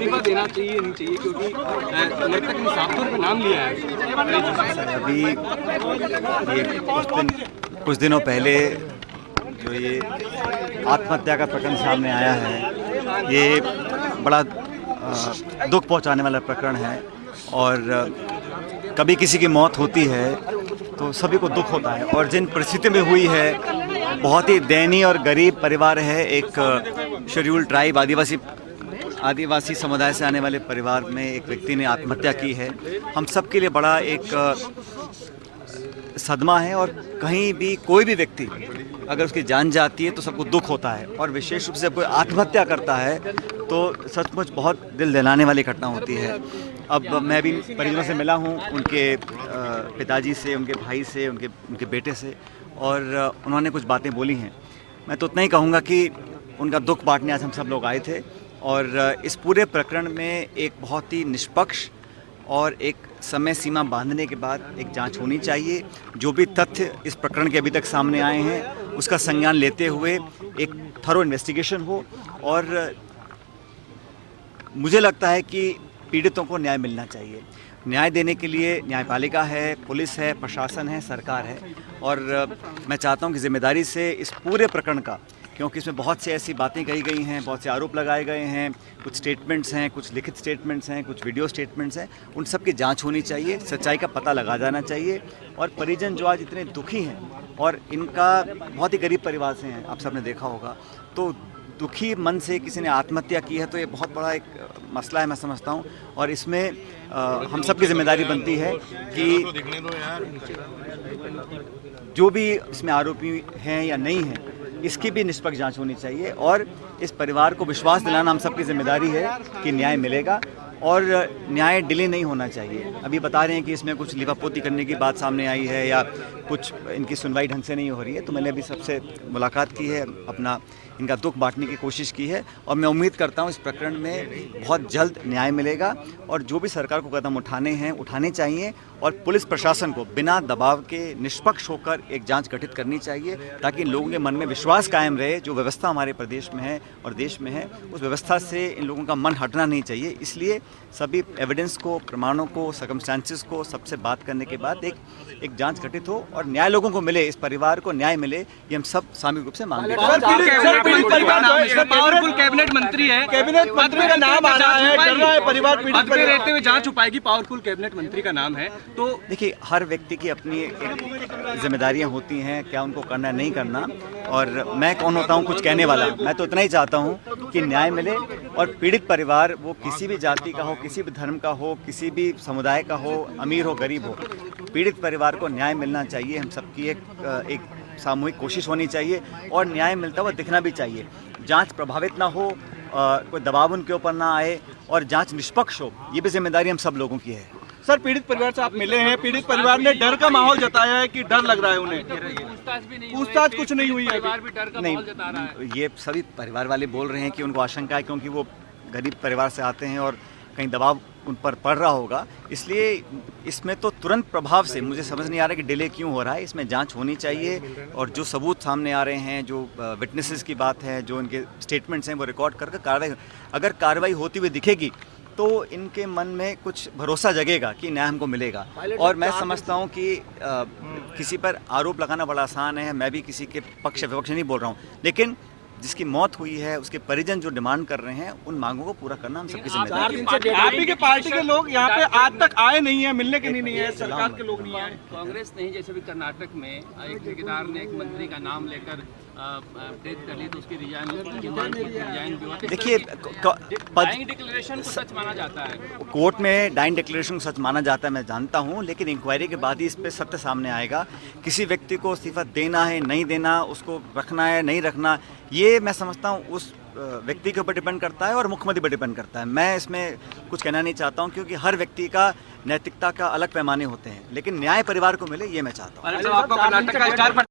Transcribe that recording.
इस्तीफा देना चाहिए नहीं चाहिए, क्योंकि मृतक ने साफ तौर पर नाम लिया है। अभी ये कुछ दिनों पहले जो ये आत्महत्या का प्रकरण सामने आया है, ये बड़ा दुख पहुंचाने वाला प्रकरण है। और कभी किसी की मौत होती है तो सभी को दुख होता है, और जिन परिस्थिति में हुई है, बहुत ही दयनीय और गरीब परिवार है। एक शेड्यूल ट्राइब आदिवासी समुदाय से आने वाले परिवार में एक व्यक्ति ने आत्महत्या की है। हम सब के लिए बड़ा एक सदमा है, और कहीं भी कोई भी व्यक्ति अगर उसकी जान जाती है तो सबको दुख होता है, और विशेष रूप से जब कोई आत्महत्या करता है तो सचमुच बहुत दिल दहलाने वाली घटना होती है। अब मैं भी परिजनों से मिला हूँ, उनके पिताजी से, उनके भाई से, उनके बेटे से, और उन्होंने कुछ बातें बोली हैं। मैं तो उतना ही कहूँगा कि उनका दुख बांटने आज हम सब लोग आए थे, और इस पूरे प्रकरण में एक बहुत ही निष्पक्ष और एक समय सीमा बांधने के बाद एक जांच होनी चाहिए। जो भी तथ्य इस प्रकरण के अभी तक सामने आए हैं उसका संज्ञान लेते हुए एक थरो इन्वेस्टिगेशन हो, और मुझे लगता है कि पीड़ितों को न्याय मिलना चाहिए। न्याय देने के लिए न्यायपालिका है, पुलिस है, प्रशासन है, सरकार है, और मैं चाहता हूं कि जिम्मेदारी से इस पूरे प्रकरण का, क्योंकि इसमें बहुत सी ऐसी बातें कही गई हैं, बहुत से आरोप लगाए गए हैं, कुछ स्टेटमेंट्स हैं, कुछ लिखित स्टेटमेंट्स हैं, कुछ वीडियो स्टेटमेंट्स हैं, उन सब की जांच होनी चाहिए, सच्चाई का पता लगा जाना चाहिए। और परिजन जो आज इतने दुखी हैं, और इनका बहुत ही गरीब परिवार से हैं, आप सबने देखा होगा, तो दुखी मन से किसी ने आत्महत्या की है तो ये बहुत बड़ा एक मसला है, मैं समझता हूँ। और इसमें हम सब की जिम्मेदारी बनती है कि जो भी इसमें आरोपी हैं या नहीं हैं, इसकी भी निष्पक्ष जांच होनी चाहिए, और इस परिवार को विश्वास दिलाना हम सबकी जिम्मेदारी है कि न्याय मिलेगा, और न्याय डिले नहीं होना चाहिए। अभी बता रहे हैं कि इसमें कुछ लिपापोती करने की बात सामने आई है, या कुछ इनकी सुनवाई ढंग से नहीं हो रही है, तो मैंने अभी सबसे मुलाकात की है, अपना इनका दुख बांटने की कोशिश की है, और मैं उम्मीद करता हूँ इस प्रकरण में बहुत जल्द न्याय मिलेगा। और जो भी सरकार को कदम उठाने हैं उठाने चाहिए, और पुलिस प्रशासन को बिना दबाव के निष्पक्ष होकर एक जांच गठित करनी चाहिए, ताकि इन लोगों के मन में विश्वास कायम रहे। जो व्यवस्था हमारे प्रदेश में है और देश में है, उस व्यवस्था से इन लोगों का मन हटना नहीं चाहिए। इसलिए सभी एविडेंस को, प्रमाणों को, सर्कमस्टांसेस को सबसे बात करने के बाद एक जांच गठित हो और न्याय लोगों को मिले, इस परिवार को न्याय मिले, ये हम सब सामूहिक रूप से मांग रहे हैं। पावरफुल कैबिनेट मंत्री है, कैबिनेट मंत्री का नाम आ रहा है, डर रहा है परिवार, पीड़ित में रहते हुए जांच हो पाएगी। पावरफुल कैबिनेट मंत्री का नाम है, तो देखिए, हर व्यक्ति की अपनी जिम्मेदारियां होती हैं, क्या उनको करना है, नहीं करना, और मैं कौन होता हूं कुछ कहने वाला। मैं तो इतना ही चाहता हूं कि न्याय मिले, और पीड़ित परिवार, वो किसी भी जाति का हो, किसी भी धर्म का हो, किसी भी समुदाय का हो, अमीर हो, गरीब हो, पीड़ित परिवार को न्याय मिलना चाहिए। हम सबकी एक सामूहिक कोशिश होनी चाहिए, और न्याय मिलता हुआ दिखना भी चाहिए। जांच प्रभावित ना हो, कोई दबाव उनके ऊपर ना आए, और जांच निष्पक्ष हो, ये भी जिम्मेदारी हम सब लोगों की है। सर, पीड़ित परिवार से आप मिले हैं, पीड़ित परिवार ने डर का माहौल जताया है कि डर लग रहा है उन्हें, पूछताछ कुछ नहीं हुई है, नहीं, ये सभी परिवार वाले बोल रहे हैं कि उनको आशंका है, क्योंकि वो गरीब परिवार से आते हैं और कहीं दबाव उन पर पड़ रहा होगा। इसलिए इसमें तो तुरंत प्रभाव से मुझे समझ नहीं आ रहा कि डिले क्यों हो रहा है। इसमें जांच होनी चाहिए, और जो सबूत सामने आ रहे हैं, जो विटनेसेस की बात है, जो इनके स्टेटमेंट्स हैं, वो रिकॉर्ड करके कार्रवाई, अगर कार्रवाई होती हुई दिखेगी तो इनके मन में कुछ भरोसा जगेगा कि न्याय हमको मिलेगा। और मैं समझता हूं कि किसी पर आरोप लगाना बड़ा आसान है, मैं भी किसी के पक्ष विपक्ष नहीं बोल रहा हूं, लेकिन जिसकी मौत हुई है उसके परिजन जो डिमांड कर रहे हैं, उन मांगों को पूरा करना हम सबकी जिम्मेदारी है। आप ही के पार्टी के लोग यहाँ पे आज तक आए नहीं है, मिलने के लिए नहीं है, सरकार के लोग नहीं आए। कांग्रेस नहीं, जैसे भी कर्नाटक में एक ठेकेदार ने एक मंत्री का नाम लेकर डेथ कर ली, तो उसकी रिजाइन भी होती है। देखिए, डाइंग डिक्लेरेशन को सच माना जाता है, कोर्ट में डाइंग डिक्लेरेशन को सच माना जाता है, मैं जानता हूं, लेकिन इंक्वायरी के बाद ही इस पर सत्य सामने आएगा। किसी व्यक्ति को इस्तीफा देना है, नहीं देना, उसको रखना है, नहीं रखना, ये मैं समझता हूं उस व्यक्ति के ऊपर डिपेंड करता है और मुख्यमंत्री पर डिपेंड करता है। मैं इसमें कुछ कहना नहीं चाहता हूं, क्योंकि हर व्यक्ति का नैतिकता का अलग पैमाने होते हैं, लेकिन न्याय परिवार को मिले, ये मैं चाहता हूँ।